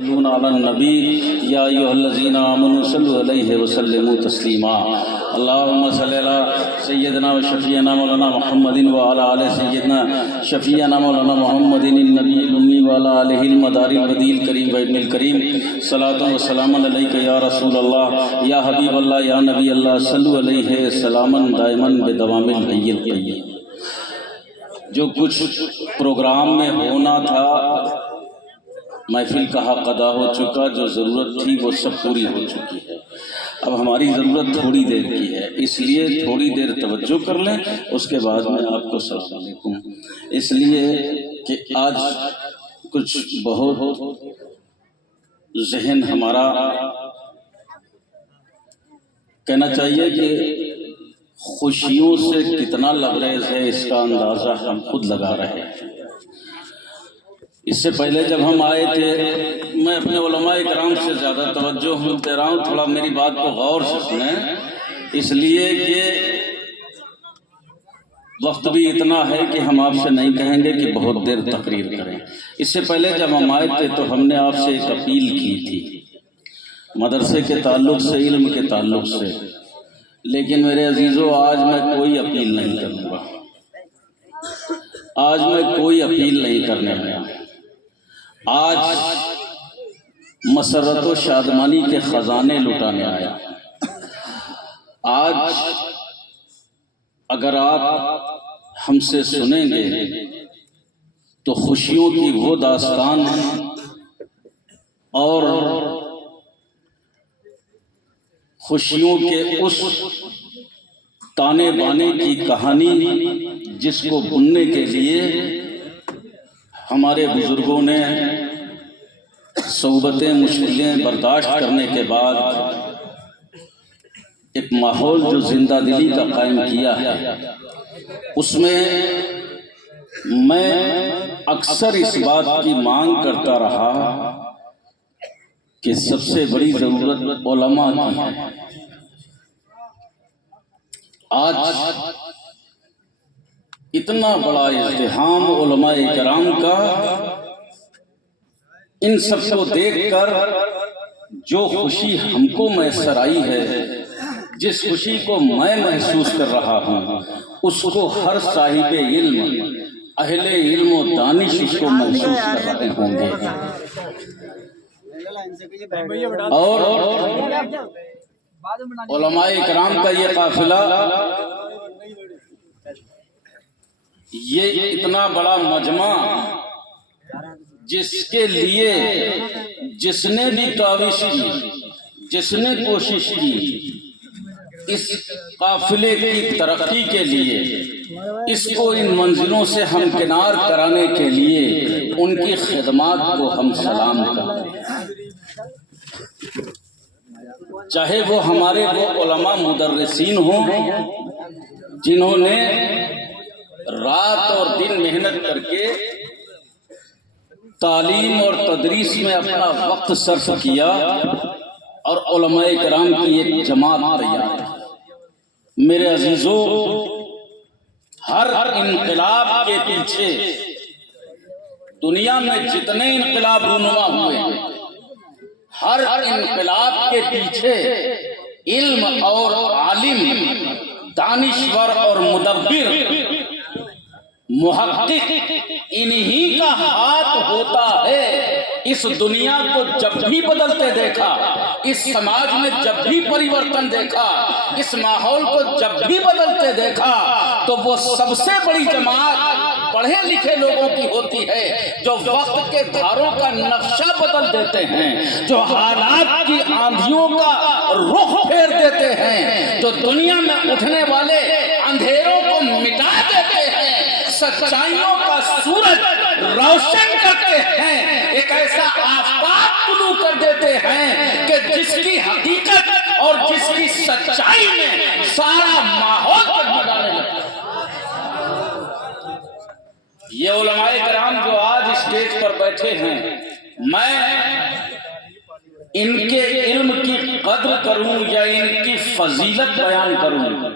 علی النبی یا ایھا الذین آمنوا صلوا علیہ وسلموا تسلیما اللہم صلی علی سیدنا و شفیعنا مولانا محمد وعلی آل سیدنا شفیعنا مولانا محمد النبی الامی وعلی آلہ المدار البدی الکریم وابن الکریم صلاۃ و سلام علیک یا رسول اللہ یا حبیب اللہ یا نبی اللہ صلوا علیہ سلاما دائما بدوام الحی القیوم۔ جو کچھ پروگرام میں ہونا تھا محفل کا حق ادا ہو چکا، جو ضرورت تھی وہ سب پوری ہو چکی ہے۔ اب ہماری ضرورت تھوڑی دیر کی ہے، اس لیے تھوڑی دیر توجہ کر لیں، اس کے بعد میں آپ کو السلام علیکم، اس لیے کہ آج کچھ بہت ذہن ہمارا کہنا چاہیے کہ خوشیوں سے کتنا لبریز ہے، اس کا اندازہ ہم خود لگا رہے ہیں۔ اس سے پہلے جب ہم آئے تھے، میں اپنے علماء کرام سے زیادہ توجہ دے رہا ہوں، تھوڑا میری بات کو غور سے سنیں، اس لیے کہ وقت بھی اتنا ہے کہ ہم آپ سے نہیں کہیں گے کہ بہت دیر تقریر کریں۔ اس سے پہلے جب ہم آئے تھے تو ہم نے آپ سے ایک اپیل کی تھی، مدرسے کے تعلق سے، علم کے تعلق سے، لیکن میرے عزیزو آج میں کوئی اپیل نہیں کروں گا، آج میں کوئی اپیل نہیں کرنے والا۔ آج مسرت و شادمانی کے خزانے لٹانے آیا۔ آج اگر آپ ہم سے سنیں گے تو خوشیوں کی وہ داستان اور خوشیوں کے اس تانے بانے کی کہانی جس کو بننے کے لیے ہمارے بزرگوں نے صعوبتیں مشکلیں برداشت کرنے کے بعد ایک ماحول جو زندہ دلی کا قائم کیا ہے، اس میں میں اکثر اس بات کی مانگ کرتا رہا کہ سب سے بڑی ضرورت علماء کی ہے۔ آج اتنا بڑا ازدحام علماء کرام کا، ان سب کو دیکھ کر جو خوشی ہم کو میسر آئی ہے، جس خوشی کو میں محسوس کر رہا ہوں، اس کو ہر صاحب علم، اہل علم و دانش اس کو محسوس کر رہے ہوں گے۔ اور علماء کرام کا یہ قافلہ، یہ اتنا بڑا مجمع، جس کے لیے جس نے بھی کاوش کی، جس نے کوشش کی اس قافلے کی ترقی کے لیے، اس کو ان منزلوں سے ہمکنار کرانے کے لیے، ان کی خدمات کو ہم سلام کرتے ہیں۔ چاہے وہ ہمارے وہ علماء مدرسین ہوں جنہوں نے رات اور دن محنت کر کے تعلیم اور تدریس میں اپنا وقت صرف کیا اور علماء کرام کی ایک جماعت تیار کی۔ میرے عزیزو، ہر انقلاب کے پیچھے، دنیا میں جتنے انقلاب رونما ہوئے، ہر انقلاب کے پیچھے علم اور عالم، دانشور اور مدبر، محقق، انہی کا ہاتھ ہوتا ہے۔ اس دنیا کو جب بھی بدلتے دیکھا، اس سماج میں جب بھی پریورتن دیکھا، اس ماحول کو جب بھی بدلتے دیکھا، تو وہ سب سے بڑی جماعت پڑھے لکھے لوگوں کی ہوتی ہے، جو وقت کے دھاروں کا نقشہ بدل دیتے ہیں، جو حالات کی آندھیوں کا رخ پھیر دیتے ہیں، جو دنیا میں اٹھنے والے اندھیروں کو مٹا دیتے ہیں، سچائیوں کا سورج روشن کرتے ہیں، ایک ایسا آفتاب طلوع کر دیتے ہیں کہ جس کی حقیقت اور جس کی سچائی میں سارا ماحول جگمگانے لگتا ہے۔ یہ علماء کرام جو آج اسٹیج پر بیٹھے ہیں، میں ان کے علم کی قدر کروں یا ان کی فضیلت بیان کروں،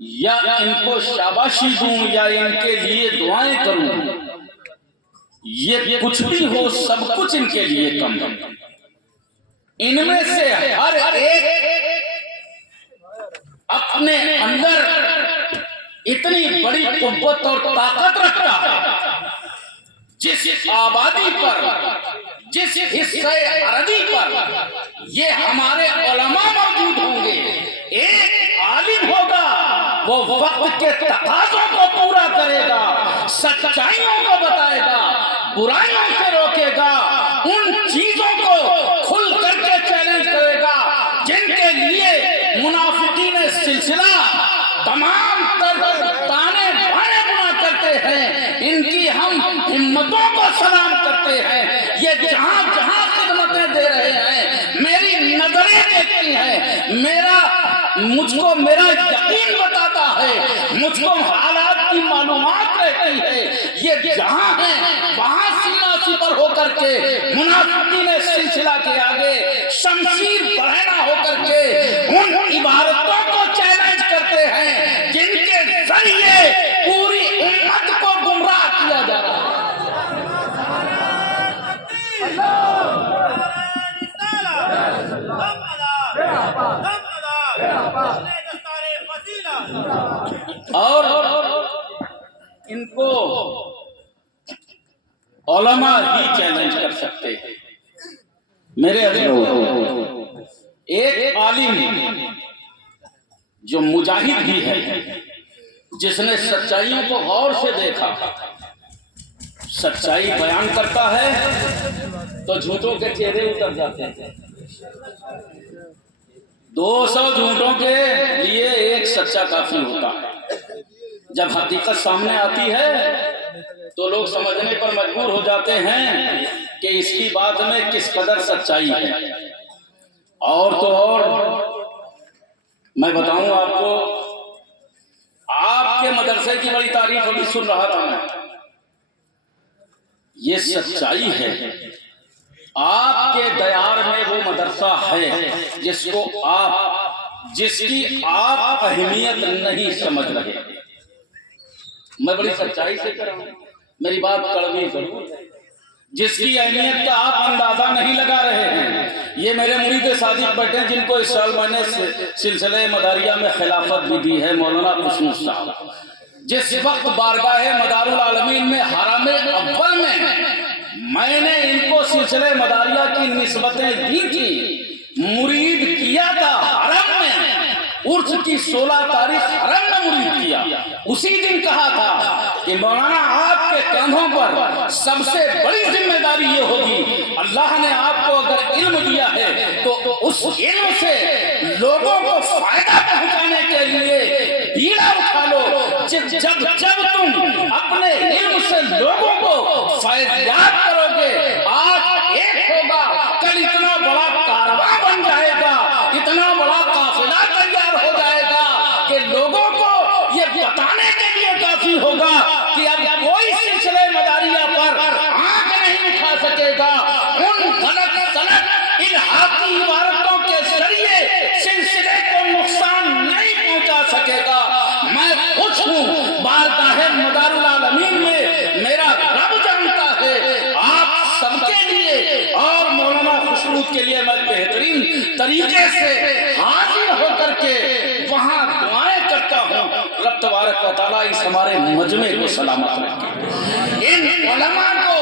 یا ان کو شاباشی دوں یا ان کے لیے دعائیں کروں، یہ کچھ بھی ہو سب کچھ ان کے لیے کم کم، ان میں سے ہر ایک اپنے اندر اتنی بڑی قوت اور طاقت رکھتا ہے، جس آبادی پر، جس حصہ ارضی پر یہ ہمارے علماء موجود ہوں گے، ایک عالم ہوگا، وہ وقت کے تقاضوں کو پورا کرے گا، سچائیوں کو بتائے گا، برائیوں سے روکے گا، ان چیزوں کو کھل کر کے چیلنج کرے گا جن کے لیے منافقین سلسلہ تمام تر تانے بانے بنا کرتے ہیں، ان کی ہم ہمتوں کو سلام کرتے ہیں۔ یہ جہاں جہاں خدمتیں دے رہے ہیں، میری نظریں دیکھتی ہیں، مجھ کو میرا یقین بتاتا ہے، مجھ کو حالات کی معلومات رہتی ہے، یہ جہاں ہیں وہاں سینہ سپر ہو کر کے منافقین سلسلہ کے آگے شمشیر بڑھنا ہو کر کے ان عبارتوں کو چیلنج کرتے ہیں جن کے ذریعے پوری امت کو گمراہ کیا جا رہا ہے۔ اور ان کو علماء ہی چیلنج کر سکتے ہیں۔ میرے عزیزو، ایک عالم جو مجاہد بھی ہے، جس نے سچائیوں کو غور سے دیکھا، سچائی بیان کرتا ہے تو جھوٹوں کے چہرے اتر جاتے ہیں۔ 200 جھوٹوں کے لیے ایک سچا کافی ہوتا ہے۔ جب حقیقت سامنے آتی ہے تو لوگ سمجھنے پر مجبور ہو جاتے ہیں کہ اس کی بات میں کس قدر سچائی ہے۔ اور تو اور میں بتاؤں آپ کو، آپ کے مدرسے کی بڑی تعریف ابھی سن رہا تھا میں، یہ سچائی ہے۔ آپ کے دیار میں وہ مدرسہ ہے جس کی آپ اہمیت نہیں سمجھ رہے۔ میں بڑی سچائی سے کر رہا ہوں، میری بات کڑوی ضرور ہے، جس کی اہمیت کا آپ اندازہ نہیں لگا رہے ہیں۔ یہ میرے مرید صادق بیٹھے جن کو اس سال میں نے سلسلہ مداریہ میں خلافت بھی دی ہے، مولانا خوشنو صاحب، جس وقت بارگاہ مدار العالمین میں حرم اول میں نے ان کو سلسلہ مداریہ کی نسبتیں دی تھی، مرید کیا تھا حرم میں، عرس کی 16 تاریخ حرم میں مرید کیا، اسی دن کہا تھا کہ مولانا آپ کے کندھوں پر سب سے بڑی ذمہ داری یہ ہوگی، اللہ نے آپ کو اگر علم دیا ہے تو اس علم سے لوگوں کو فائدہ پہنچانے کے لیے بیڑا اٹھا لو۔ جب تم اپنے علم سے لوگوں کو فائدیات کرو گے، آج ایک ہوگا، کل اتنا بڑا کارواں بن جائے گا، اتنا بڑا قافلہ تیار ہو جائے گا کہ لوگوں کو یہ بتانے کے لیے کافی ہوگا کہ اب کوئی سلسلہ مداریہ پر آنکھ نہیں اٹھا سکے گا، ان غلط سلط الہاقی عبارتوں کے ذریعے سلسلے کو نقصان نہیں پہنچا سکے گا۔ میں خوش ہوں، بارگاہ مدار العالمین میں میرا رب جانتا ہے، آپ سب کے لیے اور مولانا خوشنود کے لیے میں بہترین طریقے سے حاضر ہو کر کے وہاں دعائیں کرتا ہوں۔ رب تبارک و تعالیٰ اس ہمارے مجمع کو سلامت رکھے، ان علماء کو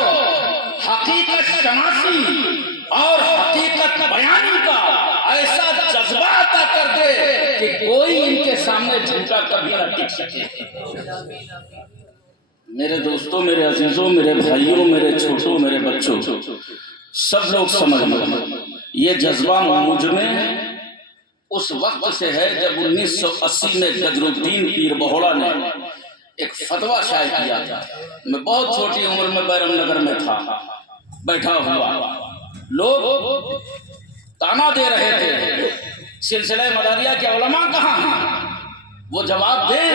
حقیقت شناسی اور حقیقت بیانی کا ایسا جذبہ عطا کر دے کہ کوئی ان کے سامنے جھوٹا کبھی نہ ٹک سکے۔ میرے دوستوں، میرے عزیزوں، میرے بھائیوں، میرے چھوٹوں، میرے بچوں، سب لوگ سمجھ لیں، یہ جذبہ مجھ میں اس وقت سے ہے جب 1980 میں گجر الدین پیر بہوڑا نے ایک فتویٰ شائع کیا تھا۔ میں بہت چھوٹی عمر میں بیرم نگر میں تھا، بیٹھا ہوا، لوگ تانا دے رہے تھے سلسلہ مداریہ کے علماء کہاں ہیں، وہ جواب دیں۔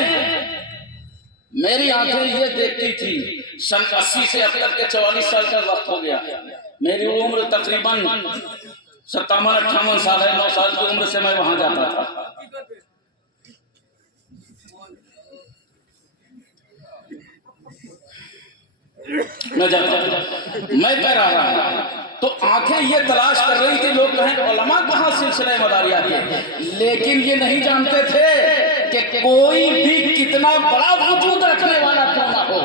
میری آنکھیں یہ دیکھتی تھی، سن 80 سے اب تک کے 44 سال کا وقت ہو گیا، میری عمر تقریباً 57-58 سال ہے، 9 سال کی عمر سے میں وہاں جاتا تھا۔ میں جاتا ہوں، میں کہہ رہا ہوں تو آنکھیں یہ تلاش کر رہی تھی لوگ کہیں علماء کہاں سلسلہ مداریات کے، لیکن یہ نہیں جانتے تھے کہ کوئی بھی کتنا بڑا وجود رکھنے والا کیوں نہ ہو،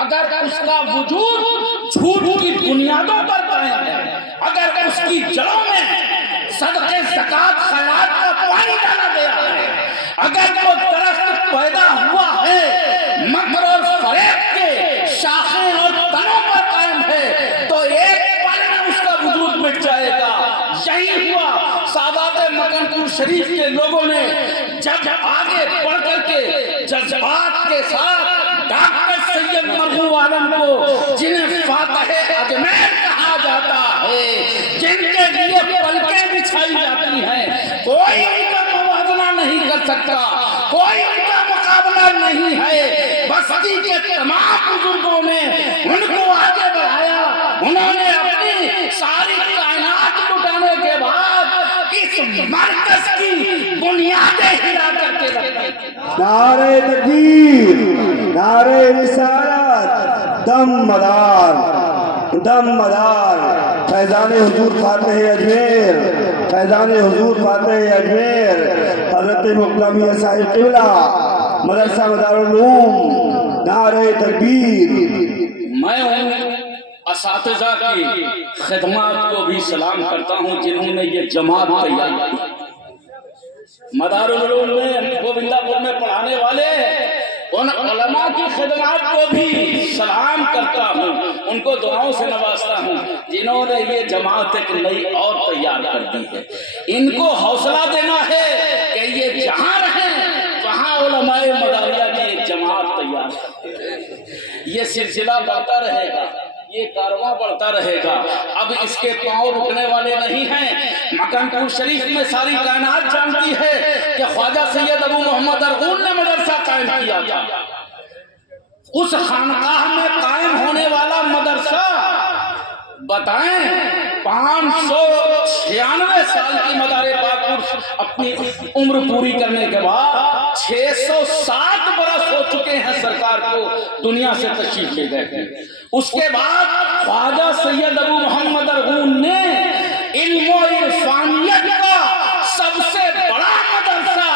اگر اس کا وجود جھوٹ کی بنیادوں پر قائم ہے، اگر اس کی جڑوں میں صدقے زکات خیرات کا پانی ڈالا گیا ہے، اگر وہ درخت پیدا ہوا ہے مکر اور فریب کے شاخیں اور تنوں پر قائم ہے، تو ایک پل میں اس کا وجود مٹ جائے گا۔ یہی ہوا سادات مکن پور شریف کے لوگوں نے جب آگے بڑھ کر کے جذبات کے ساتھ ڈاکٹر سید مرحوم عالم کو، جنہیں فاتح اجمیر کہا جاتا ہے، جن کے لیے پلکیں بچھائی جاتی ہیں، کوئی ان کا موازنہ نہیں کر سکتا، کوئی ان کا مقابلہ نہیں ہے۔ بستی کے تمام بزرگوں نے ان کو آگے بڑھایا، انہوں نے اپنی ساری کائنات لٹانے کے بعد اس مرکز کی بنیادیں ہلا کر کے رکھی۔ نعرہ تکبیر، نعرہ رسالت، دم مدار، دم مدار، فیضان حضور فاتح اجمیر، فیضان حضور فاتح اجمیر، حضرت مقدمیہ صاحب قبلہ، مدرسہ مدارالعلوم، نعرہ تکبیر۔ میں ان اساتذہ کی خدمات کو بھی سلام کرتا ہوں جنہوں نے یہ جماعت تیار کی۔ مدارالعلوم میں گووندا پور میں پڑھانے والے ان علماء کی خدمات کو بھی سلام کرتا ہوں، ان کو دعاؤں سے نوازتا ہوں جنہوں نے یہ جماعت ایک نئی اور تیار کر دی ہے۔ ان کو حوصلہ دینا ہے کہ یہ جہاں رہیں وہاں علماء مداریہ کی ایک جماعت تیار کرتے ہیں۔ یہ سلسلہ بڑھتا رہے گا، یہ کارواں بڑھتا رہے گا، اب اس کے پاؤں رکنے والے نہیں ہیں۔ مکن پور شریف میں ساری کائنات جانتی ہے کہ خواجہ سید ابو محمد ارغون نے مدرسہ قائم کیا تھا۔ اس خانقاہ میں قائم ہونے والا مدرسہ بتائیں 596 سال کی مدار پاک اپنی عمر پوری کرنے کے بعد 607 برس ہو چکے ہیں سرکار کو دنیا سے تشریف لے گئے۔ اس کے بعد خواجہ سید ابو محمد ارغون نے علم و عرفانیت کا سب سے بڑا مدرسہ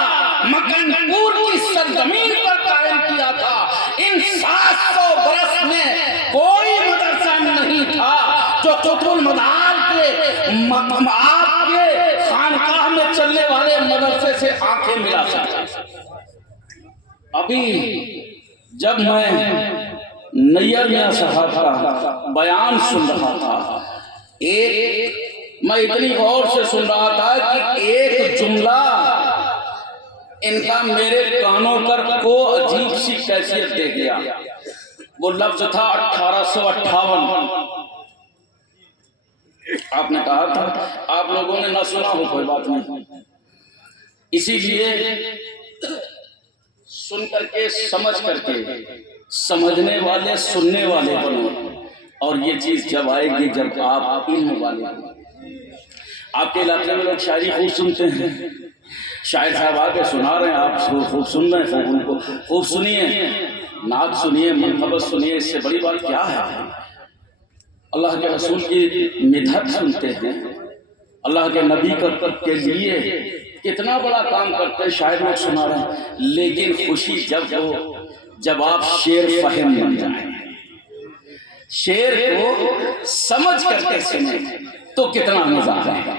مکن پور کی سرزمین پر قائم کیا تھا۔ ان 700 برس میں کوئی مدرسہ نہیں تھا جو قطب المدار کے آپ کے خانقاہ میں چلنے والے مدرسے سے آنکھیں ملا سکتے۔ ابھی جب میں نیّر میاں صاحب کا بیان سن رہا تھا، میں اتنی غور سے سن رہا تھا کہ ایک جملہ ان کا میرے کانوں پر کو عجیب سی کیفیت دے گیا۔ وہ لفظ تھا 1858۔ آپ نے کہا تھا، آپ لوگوں نے نہ سنا ہو کوئی بات نہیں، اسی لیے سن کر کے سمجھ کر کے سمجھنے والے سننے والے بنو، اور یہ چیز جب آئے گی جب آپ علم والے بنو۔ آپ کے علاقے میں لوگ شاعری خوب سنتے ہیں، شاعر صاحب آگے سنا رہے ہیں، آپ خوب سن رہے ہیں، ان کو خوب سنیے، نعت سنیے، منقبت سنیے، اس سے بڑی بات کیا ہے؟ اللہ کے رسول کی مدحت سنتے ہیں، اللہ کے نبی کے لیے کتنا بڑا کام کرتے ہیں، شاعر لوگ سنا رہے ہیں، لیکن خوشی جب آپ شعر فہم بن جائیں، شعر کو سمجھ کر کے سنیں تو کتنا مزہ آئے گا۔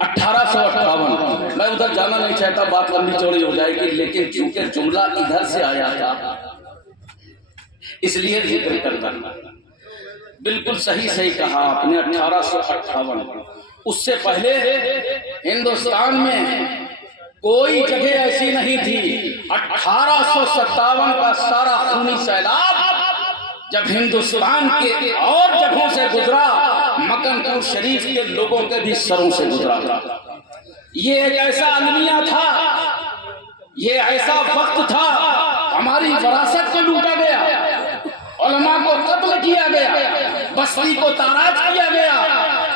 1858، میں ادھر جانا نہیں چاہتا، بات لمبی چوڑی ہو جائے گی، لیکن چونکہ جملہ ادھر سے آیا تھا اس لیے ذکر کرتا۔ بالکل صحیح کہا آپ نے، 1858۔ اس سے پہلے ہندوستان میں کوئی جگہ ایسی نہیں تھی۔ 1857 کا سارا خونی سیلاب جب ہندوستان کے اور جگہوں سے گزرا، مکن پور شریف کے لوگوں کے بھی سروں سے گزرا تھا۔ یہ ایک ایسا المیہ تھا، یہ ایسا وقت تھا، ہماری وراثت کو لوٹا گیا، علماء کو قتل کیا گیا، بستی کو تاراج کیا گیا۔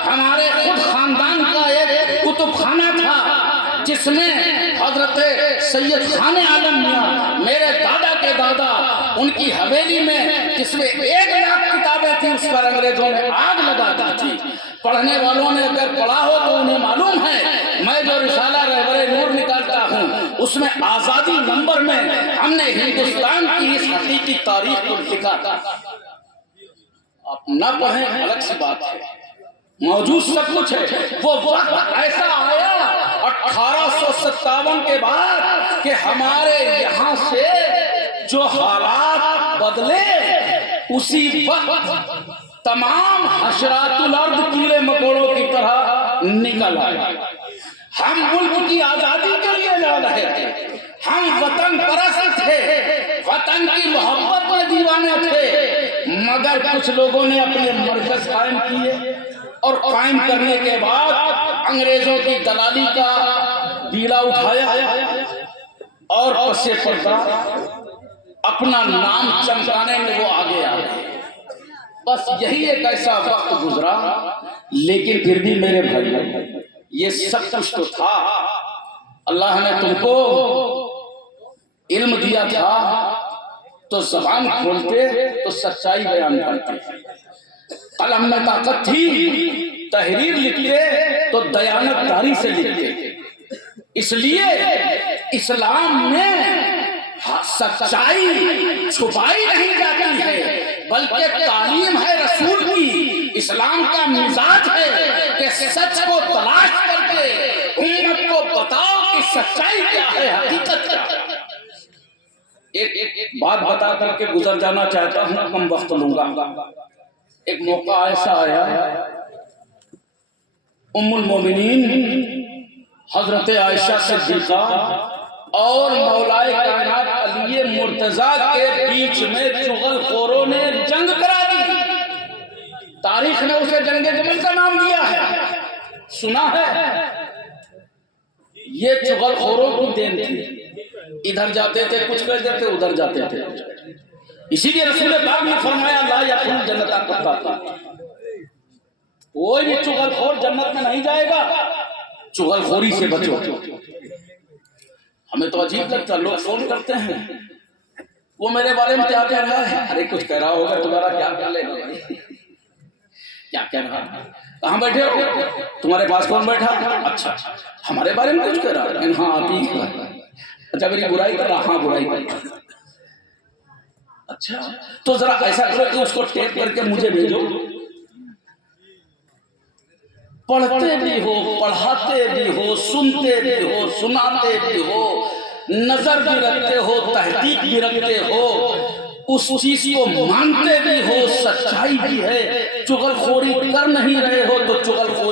ہمارے خود خاندان کا ایک کتب خانہ تھا جس میں حضرت حضرت سید خان عالم میاں میرے دادا کے دادا ان کی حویلی میں جس میں 1,00,000 کتابیں تھیں اس پر انگریزوں نے آگ لگا دی تھی. پڑھنے والوں نے اگر پڑھا ہو تو انہیں معلوم ہے. میں جو رسالہ رہبر نور نکالتا ہوں اس میں آزادی نمبر میں ہم نے ہندوستان کی اس حقیقی تاریخ کو لکھا تھا. آپ نہ پڑھیں الگ سی بات ہے، موجود سب کچھ ہے. وہ وقت ایسا آیا 1857 کے بعد کہ ہمارے یہاں سے جو حالات بدلے اسی وقت تمام حشرات الارض کیڑے مکوڑوں کی طرح نکل آئے. ہم ملک کی آزادی کے لیے لڑ رہے تھے، ہم وطن پرست تھے، وطن کی محبت میں دیوانے تھے، مگر کچھ لوگوں نے اپنے مرکز قائم کیے اور قائم کرنے کے بعد انگریزوں کی دلالی کا بیڑا اٹھایا اور پس پردہ اپنا نام چمکانے میں وہ آگے آ گئے. بس یہی ایک ایسا وقت گزرا. لیکن پھر بھی میرے بھائی یہ سب کچھ تو تھا. اللہ نے تم کو علم دیا تھا تو زبان کھولتے تو سچائی بیان کرتے، قلم میں طاقت تھی تحریر لکھتے تو دیانت داری سے لکھتے. اس لیے اسلام میں سچائی چھپائی نہیں جاتی ہے بلکہ تعلیم ہے رسول کی. اسلام کا مزاج ہے کہ سچ کو تلاش کر کے امت کو بتاؤ کہ سچائی کیا ہے، حقیقت کیا ہے. ایک بات بتا کر کے گزر جانا چاہتا ہوں، کم وقت لوں گا. ایک موقع ایسا آیا ام المومنین حضرت عائشہ صدیقہ اور مولائے کائنات علی مرتضیٰ کے بیچ میں چغل خوروں نے جنگ کرا دی. تاریخ نے اسے جنگ جمل کا نام دیا ہے، سنا ہے. یہ چغل خوروں کی دین تھی، ادھر جاتے تھے کچھ کہہ دیتے، ادھر جاتے تھے. اسی لیے رسول پاک نے فرمایا لا یدخل جنت قطات، کوئی بھی چغل خور جنت میں نہیں جائے گا، چغل خوری سے بچو. ہمیں تو عجیب لگتا، لوگ فون کرتے ہیں وہ میرے بارے میں کیا کہہ رہا ہے، ارے کچھ کہہ رہا ہوگا تمہارا، کیا کہہ لے گا، کیا کہہ رہا ہے، کہاں بیٹھے ہو، تمہارے پاس کون بیٹھا، اچھا ہمارے بارے میں کچھ کہہ رہا ہے، ہاں آپ ہی، اچھا میری برائی کر رہا، ہاں برائی کر رہا. اچھا تو ذرا ایسا کرو کہ اس کو ٹیپ کر کے مجھے بھیجو. پڑھتے بھی ہو، پڑھاتے بھی ہو، سنتے بھی ہو، سناتے بھی ہو، نظر بھی رکھتے ہو، تحقیق بھی رکھتے ہو، اس چیز کو مانتے بھی ہو، سچائی بھی ہے، چغل خوری کر نہیں رہے ہو تو چغل خوری